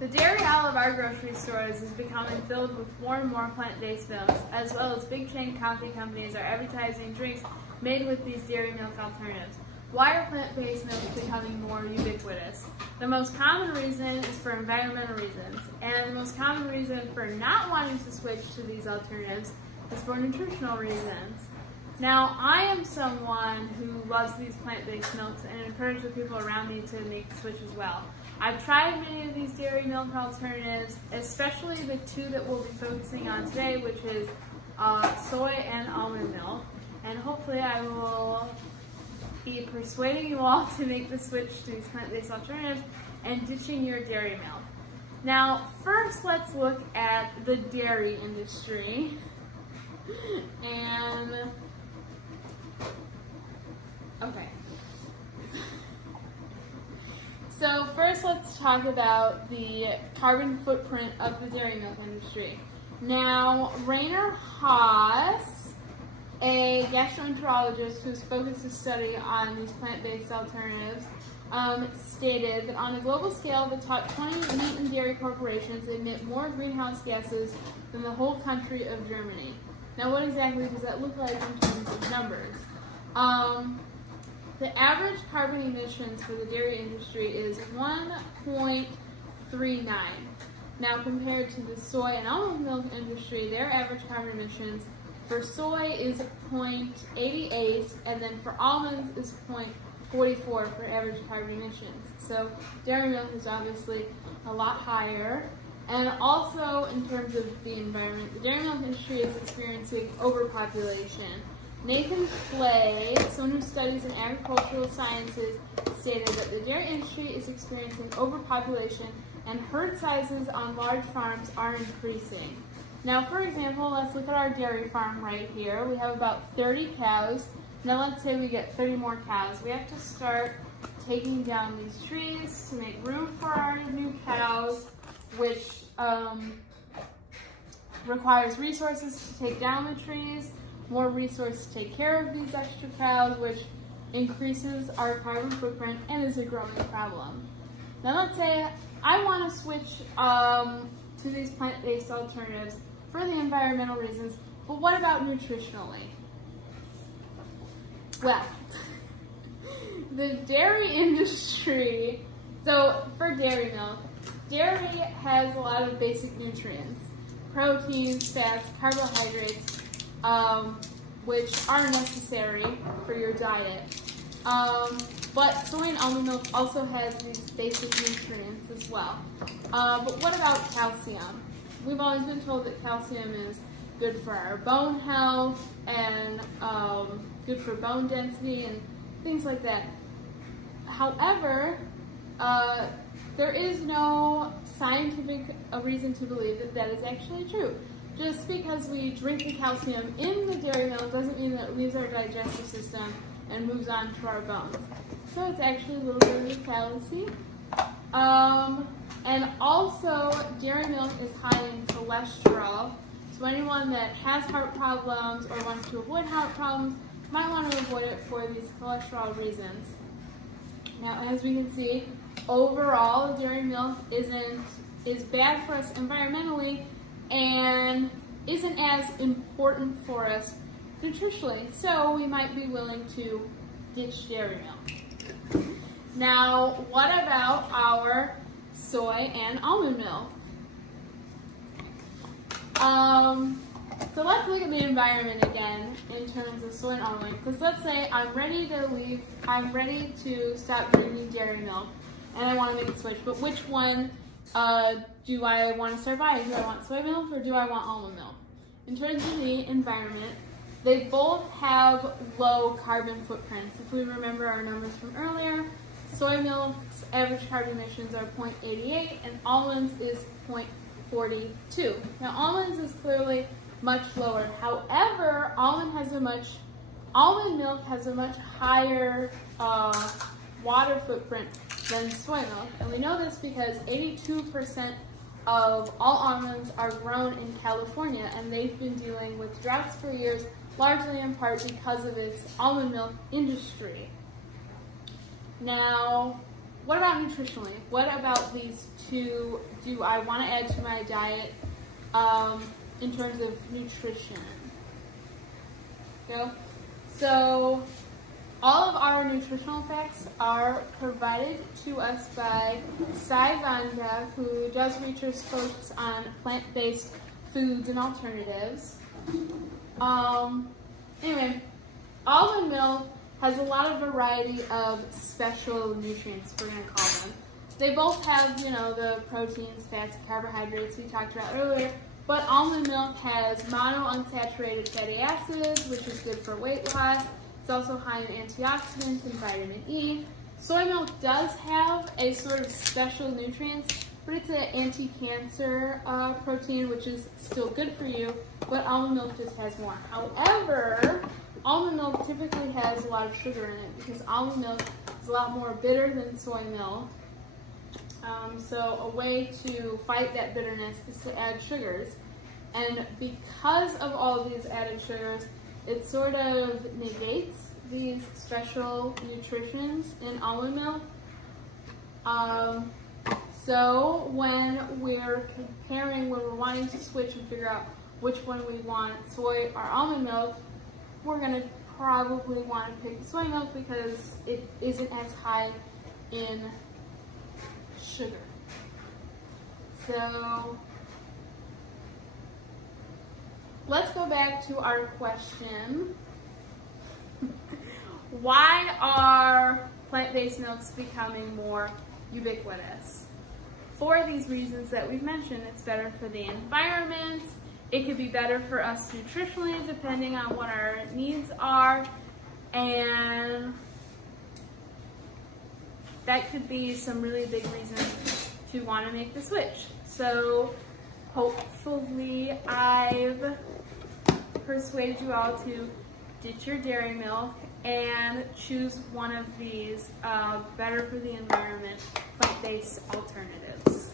The dairy aisle of our grocery stores is becoming filled with more and more plant-based milks, as well as big chain coffee companies are advertising drinks made with these dairy milk alternatives. Why are plant-based milks becoming more ubiquitous? The most common reason is for environmental reasons, and the most common reason for not wanting to switch to these alternatives is for nutritional reasons. Now, I am someone who loves these plant-based milks and encourage the people around me to make the switch as well. I've tried many of these dairy milk alternatives, especially the two that we'll be focusing on today, which is soy and almond milk, and hopefully I will be persuading you all to make the switch to these plant-based alternatives and ditching your dairy milk. Now, first let's look at the dairy industry. Okay. So first let's talk about the carbon footprint of the dairy milk industry. Now, Rainer Haas, a gastroenterologist who's focused his study on these plant-based alternatives, stated that on a global scale, the top 20 meat and dairy corporations emit more greenhouse gases than the whole country of Germany. Now, what exactly does that look like in terms of numbers? The average carbon emissions for the dairy industry is 1.39. Now, compared to the soy and almond milk industry, their average carbon emissions for soy is 0.88, and then for almonds is 0.44 for average carbon emissions. So dairy milk is obviously a lot higher. And also, in terms of the environment, the dairy milk industry is experiencing overpopulation. Nathan Clay, someone who studies in agricultural sciences, stated that the dairy industry is experiencing overpopulation and herd sizes on large farms are increasing. Now, for example, let's look at our dairy farm right here. We have about 30 cows. Now, let's say we get 30 more cows. We have to start taking down these trees to make room for our new cows, which requires resources to take down the trees, more resources to take care of these extra cows, which increases our carbon footprint and is a growing problem. Now let's say I want to switch to these plant-based alternatives for the environmental reasons, but what about nutritionally? Well, the dairy industry, so for dairy milk, dairy has a lot of basic nutrients, proteins, fats, carbohydrates, which are necessary for your diet. But soy and almond milk also has these basic nutrients as well. But what about calcium? We've always been told that calcium is good for our bone health and good for bone density and things like that. However, there is no scientific reason to believe that that is actually true. Just because we drink the calcium in the dairy milk doesn't mean that it leaves our digestive system and moves on to our bones. So it's actually a little bit of a fallacy. And also, dairy milk is high in cholesterol. So anyone that has heart problems or wants to avoid heart problems might want to avoid it for these cholesterol reasons. Now, as we can see, overall, dairy milk is bad for us environmentally and isn't as important for us nutritionally. So we might be willing to ditch dairy milk. Now, what about our soy and almond milk? So let's look at the environment again in terms of soy and almond milk. Because let's say I'm ready to stop drinking dairy milk, and I want to make a switch. But which one do I want to start buying? Do I want soy milk or do I want almond milk? In terms of the environment, they both have low carbon footprints. If we remember our numbers from earlier, soy milk's average carbon emissions are 0.88 and almonds is 0.42. Now, almonds is clearly much lower. However, almond milk has a much higher water footprint than soy milk. And we know this because 82% of all almonds are grown in California, and they've been dealing with droughts for years, largely in part because of its almond milk industry. Now, what about nutritionally? What about these two do I want to add to my diet in terms of nutrition? Go. So all of our nutritional facts are provided to us by Soy Vanda, who does research focused on plant-based foods and alternatives. Anyway, almond milk has a lot of variety of special nutrients, we're going to call them. They both have, the proteins, fats, and carbohydrates we talked about earlier, but almond milk has monounsaturated fatty acids, which is good for weight loss. It's also high in antioxidants and vitamin E. Soy milk does have a sort of special nutrients, but it's an anti-cancer protein, which is still good for you, but almond milk just has more. However, almond milk typically has a lot of sugar in it because almond milk is a lot more bitter than soy milk. So a way to fight that bitterness is to add sugars. And because of all these added sugars, it sort of negates these special nutrients in almond milk. So when we're comparing, when we're wanting to switch and figure out which one we want, soy or almond milk, we're going to probably want to pick soy milk because it isn't as high in sugar. So let's go back to our question. Why are plant-based milks becoming more ubiquitous? For these reasons that we've mentioned. It's better for the environment. It could be better for us nutritionally depending on what our needs are. And that could be some really big reasons to want to make the switch. So hopefully I've persuaded you all to ditch your dairy milk and choose one of these better for the environment plant-based alternatives.